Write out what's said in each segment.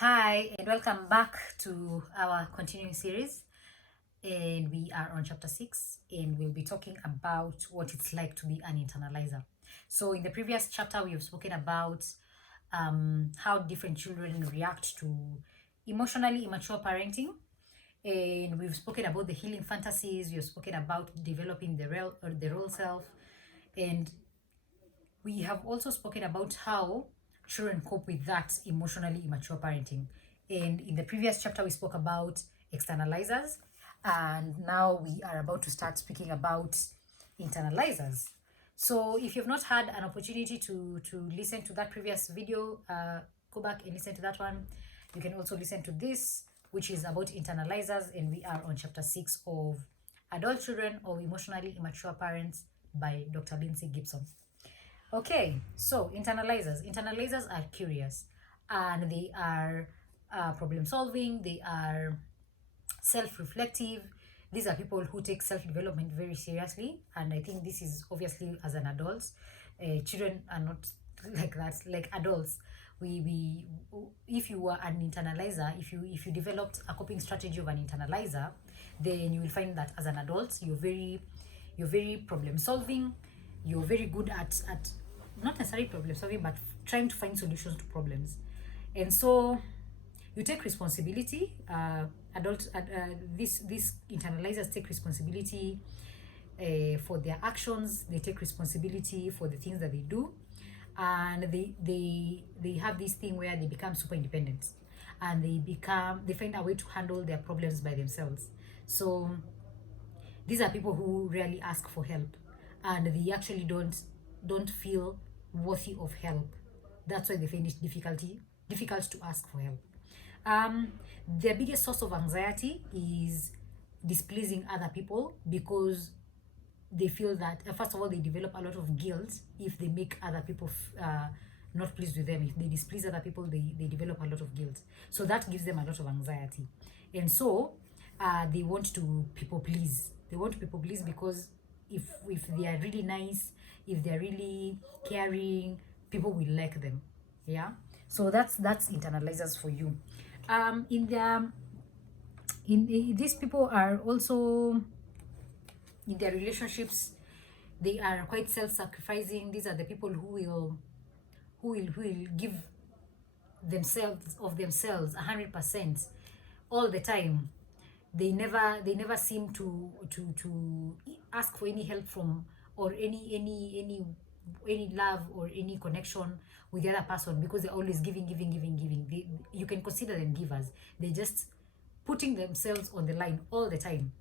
Hi, and welcome back to our continuing series. And we are on chapter 6, and we'll be talking about what it's like to be an internalizer. So, in the previous chapter, we have spoken about how different children react to emotionally immature parenting. And we've spoken about the healing fantasies, we've spoken about developing the role self, and we have also spoken about how children cope with that emotionally immature parenting. And in the previous chapter, we spoke about externalizers, and now we are about to start speaking about internalizers. So, if you've not had an opportunity to listen to that previous video, go back and listen to that one. You can also listen to this, which is about internalizers, and we are on chapter 6 of Adult Children of Emotionally Immature Parents by Dr. Lindsay Gibson. Okay, so internalizers. Internalizers are curious and they are problem solving, they are self reflective. These are people who take self development very seriously, and I think this is obviously as an adult. Children are not like that, like adults. We if you are an internalizer, if you developed a coping strategy of an internalizer, then you will find that as an adult you're very problem solving, you're very good at not necessarily problem solving but trying to find solutions to problems. And so you take responsibility. These internalizers take responsibility for their actions. They take responsibility for the things that they do, and they have this thing where they become super independent, and they find a way to handle their problems by themselves. So these are people who rarely ask for help, and they actually don't feel worthy of help. That's why they find it difficult to ask for help. Their biggest source of anxiety is displeasing other people, because they feel that first of all they develop a lot of guilt if they make other people not pleased with them. If they displease other people, they develop a lot of guilt, so that gives them a lot of anxiety. And so they want to people please. They want to people please because if they are really nice, if they're really caring, people will like them. Yeah, so that's internalizers for you. In their in these people are also in their relationships, they are quite self-sacrificing. These are the people who will give themselves 100% all the time. They never seem to ask for any help from, or any love or any connection with the other person, because they're always giving. You can consider them givers. They're just putting themselves on the line all the time,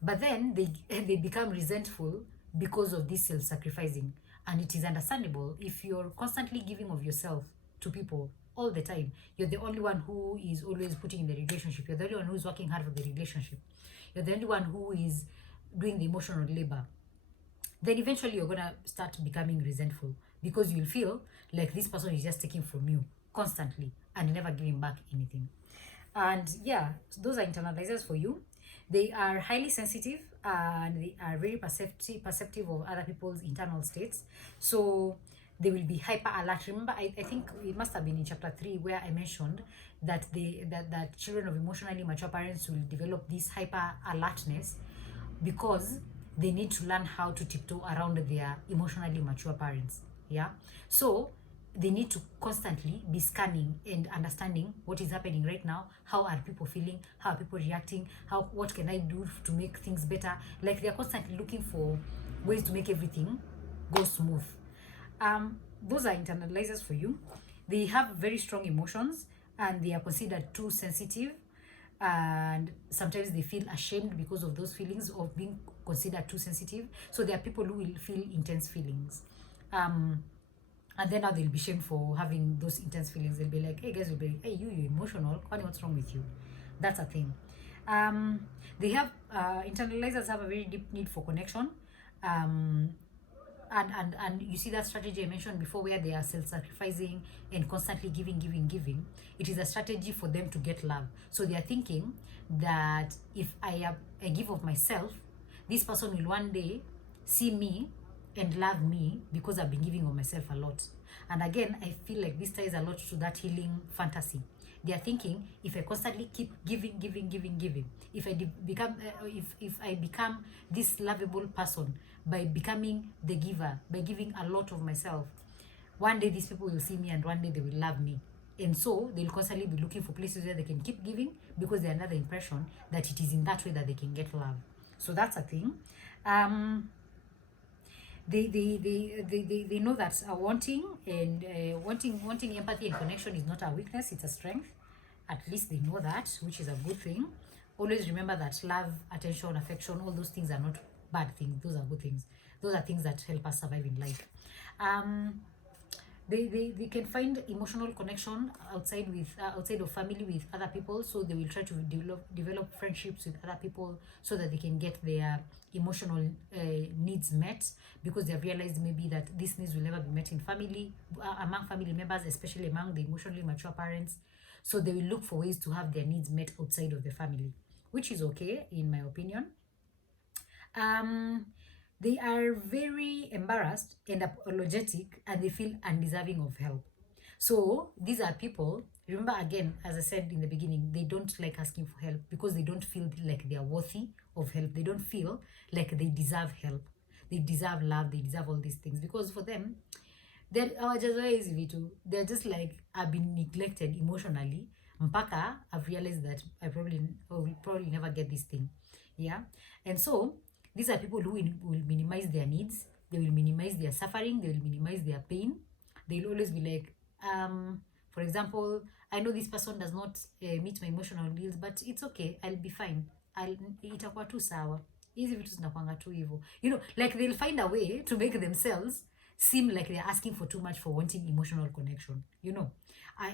but then they become resentful because of this self-sacrificing. And it is understandable. If you're constantly giving of yourself to people all the time, you're the only one who is always putting in the relationship, you're the only one who's working hard for the relationship, you're the only one who is doing the emotional labor, then eventually you're gonna start becoming resentful, because you'll feel like this person is just taking from you constantly and never giving back anything. And yeah, so those are internalizers for you. They are highly sensitive, and they are very perceptive of other people's internal states. So they will be hyper alert. Remember, I think it must have been in chapter 3 where I mentioned that that children of emotionally mature parents will develop this hyper alertness, because they need to learn how to tiptoe around their emotionally mature parents. Yeah, so they need to constantly be scanning and understanding what is happening right now. How are people feeling? How are people reacting? What can I do to make things better? Like, they're constantly looking for ways to make everything go smooth. Those are internalizers for you. They have very strong emotions, and they are considered too sensitive, and sometimes they feel ashamed because of those feelings of being considered too sensitive. So there are people who will feel intense feelings, and then now they'll be shamed for having those intense feelings. They'll be like, hey guys, will be like, hey, you're emotional, what's wrong with you? That's a thing. They have internalizers have a very deep need for connection. And you see that strategy I mentioned before, where they are self-sacrificing and constantly giving. It is a strategy for them to get love. So they are thinking that if I give of myself, this person will one day see me and love me, because I've been giving of myself a lot. And again, I feel like this ties a lot to that healing fantasy. They are thinking, if I constantly keep giving, if if I become this lovable person by becoming the giver, by giving a lot of myself, one day these people will see me and one day they will love me. And so they'll constantly be looking for places where they can keep giving, because they're under the impression that it is in that way that they can get love. So that's a thing. They know that wanting empathy and connection is not a weakness, it's a strength. At least they know that, which is a good thing. Always remember that love, attention, affection, all those things are not bad things. Those are good things. Those are things that help us survive in life. They can find emotional connection outside of family, with other people. So they will try to develop friendships with other people so that they can get their emotional needs met, because they have realized maybe that these needs will never be met in family, among family members, especially among the emotionally mature parents. So they will look for ways to have their needs met outside of the family, which is okay in my opinion. They are very embarrassed and apologetic, and they feel undeserving of help. So these are people, remember again, as I said in the beginning, they don't like asking for help because they don't feel like they are worthy of help. They don't feel like they deserve help. They deserve love. They deserve all these things, because for them, they're they're just like, I've been neglected emotionally. Mpaka, I've realized that I will probably never get this thing. Yeah. And so these are people who will minimize their needs. They will minimize their suffering. They will minimize their pain. They'll always be like, for example, I know this person does not meet my emotional needs, but it's okay. I'll be fine. Itakuwa tu sawa. Hizi vitu zinakuanga tu hivyo. Like they'll find a way to make themselves seem like they're asking for too much for wanting emotional connection,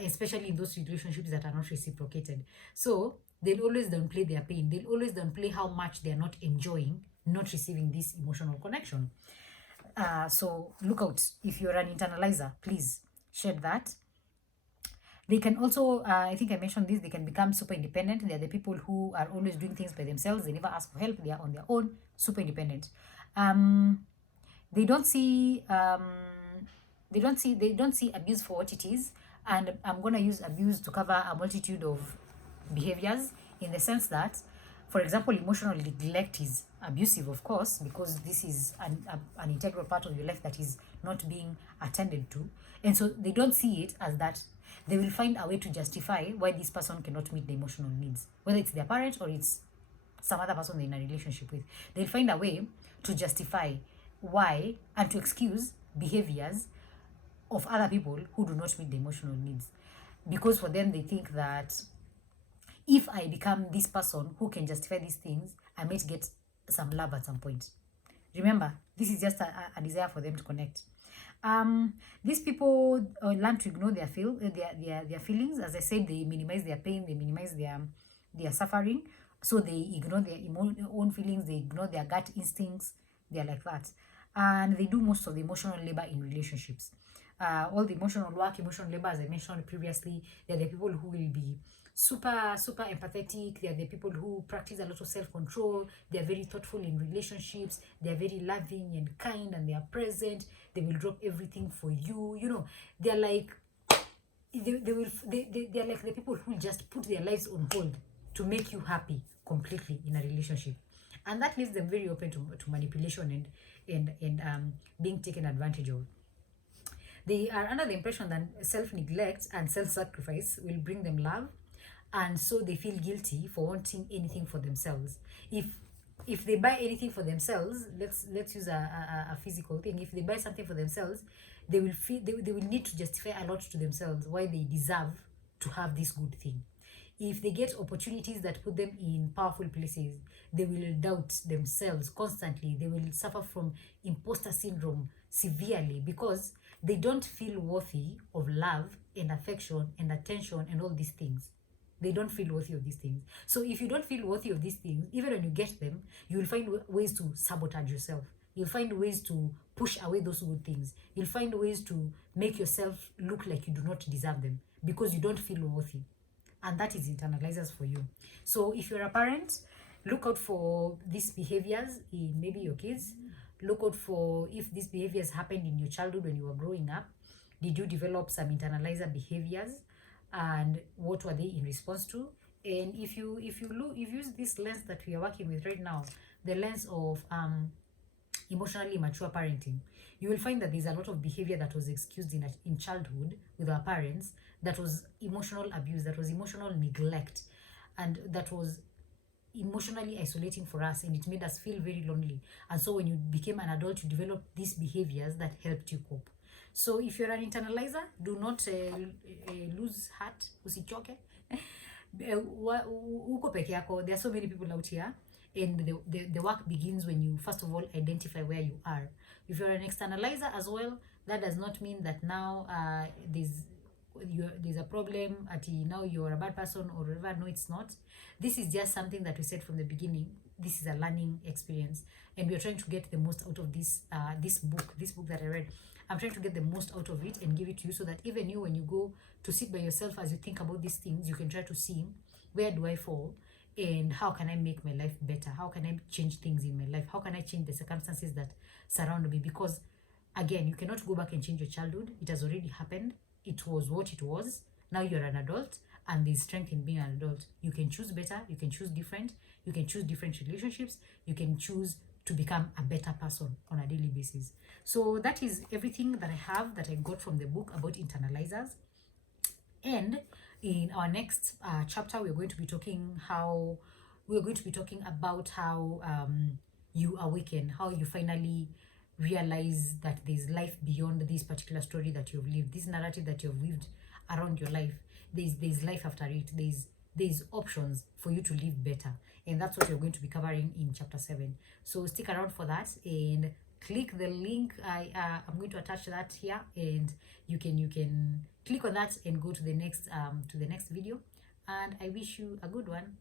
especially in those relationships that are not reciprocated. So they'll always downplay their pain. They'll always downplay how much they're not enjoying not receiving this emotional connection. So look out. If you're an internalizer, please shed that. They can also, I think I mentioned this, they can become super independent. They're the people who are always doing things by themselves. They never ask for help. They are on their own, super independent. They don't see abuse for what it is. And I'm going to use abuse to cover a multitude of behaviors, in the sense that, for example, emotional neglect is abusive, of course, because this is an integral part of your life that is not being attended to. And so they don't see it as that. They will find a way to justify why this person cannot meet the emotional needs, whether it's their parent or it's some other person they're in a relationship with. They'll find a way to justify why and to excuse behaviors of other people who do not meet the emotional needs. Because for them, they think that if I become this person who can justify these things, I might get some love at some point. Remember, this is just a desire for them to connect. These people learn to ignore their feelings. As I said, they minimize their pain, they minimize their suffering. So they ignore their own feelings, they ignore their gut instincts. They're like that. And they do most of the emotional labor in relationships. All the emotional work, emotional labor, as I mentioned previously, they're the people who will be super empathetic. They're the people who practice a lot of self-control. They're very thoughtful in relationships. They're very loving and kind, and they are present. They will drop everything for you. They're like they're like the people who just put their lives on hold to make you happy completely in a relationship. And that leaves them very open to manipulation and being taken advantage of. They are under the impression that self-neglect and self-sacrifice will bring them love, and so they feel guilty for wanting anything for themselves. If they buy anything for themselves, let's use a physical thing. If they buy something for themselves, they will need to justify a lot to themselves why they deserve to have this good thing. If they get opportunities that put them in powerful places, they will doubt themselves constantly. They will suffer from imposter syndrome severely, because they don't feel worthy of love and affection and attention and all these things. They don't feel worthy of these things. So if you don't feel worthy of these things, even when you get them, you will find ways to sabotage yourself. You'll find ways to push away those good things. You'll find ways to make yourself look like you do not deserve them, because you don't feel worthy. And that is internalizers for you. So if you're a parent, look out for these behaviors in maybe your kids. Look out for if these behaviors happened in your childhood when you were growing up. Did you develop some internalizer behaviors? and what were they in response to. And if you use this lens that we are working with right now, the lens of emotionally mature parenting, you will find that there's a lot of behavior that was excused in childhood with our parents, that was emotional abuse, that was emotional neglect, and that was emotionally isolating for us, and it made us feel very lonely. And so when you became an adult, you developed these behaviors that helped you cope. So if you're an internalizer, do not lose heart, usichoke. Uko peke yako. There are so many people out here, and the work begins when you first of all identify where you are. If you're an externalizer as well, that does not mean that now there's a problem at now you're a bad person or whatever. No, it's not. This is just something that we said from the beginning. This is a learning experience, and we are trying to get the most out of this book that I read. I'm trying to get the most out of it and give it to you, so that even you, when you go to sit by yourself, as you think about these things, you can try to see, where do I fall, and how can I make my life better? How can I change things in my life? How can I change the circumstances that surround me? Because again, you cannot go back and change your childhood. It has already happened. It was what it was. Now you're an adult, and there's strength in being an adult. You can choose better. You can choose different. You can choose different relationships. You can choose to become a better person on a daily basis. So that is everything that I have, that I got from the book about internalizers. And in our next chapter, we're going to be talking about how you awaken, how you finally realize that there's life beyond this particular story that you've lived, this narrative that you've lived around your life. There's life after it. There's options for you to live better, and that's what we're going to be covering in chapter 7. So stick around for that, and click the link. I'm going to attach that here, and you can click on that and go to the next video. And I wish you a good one.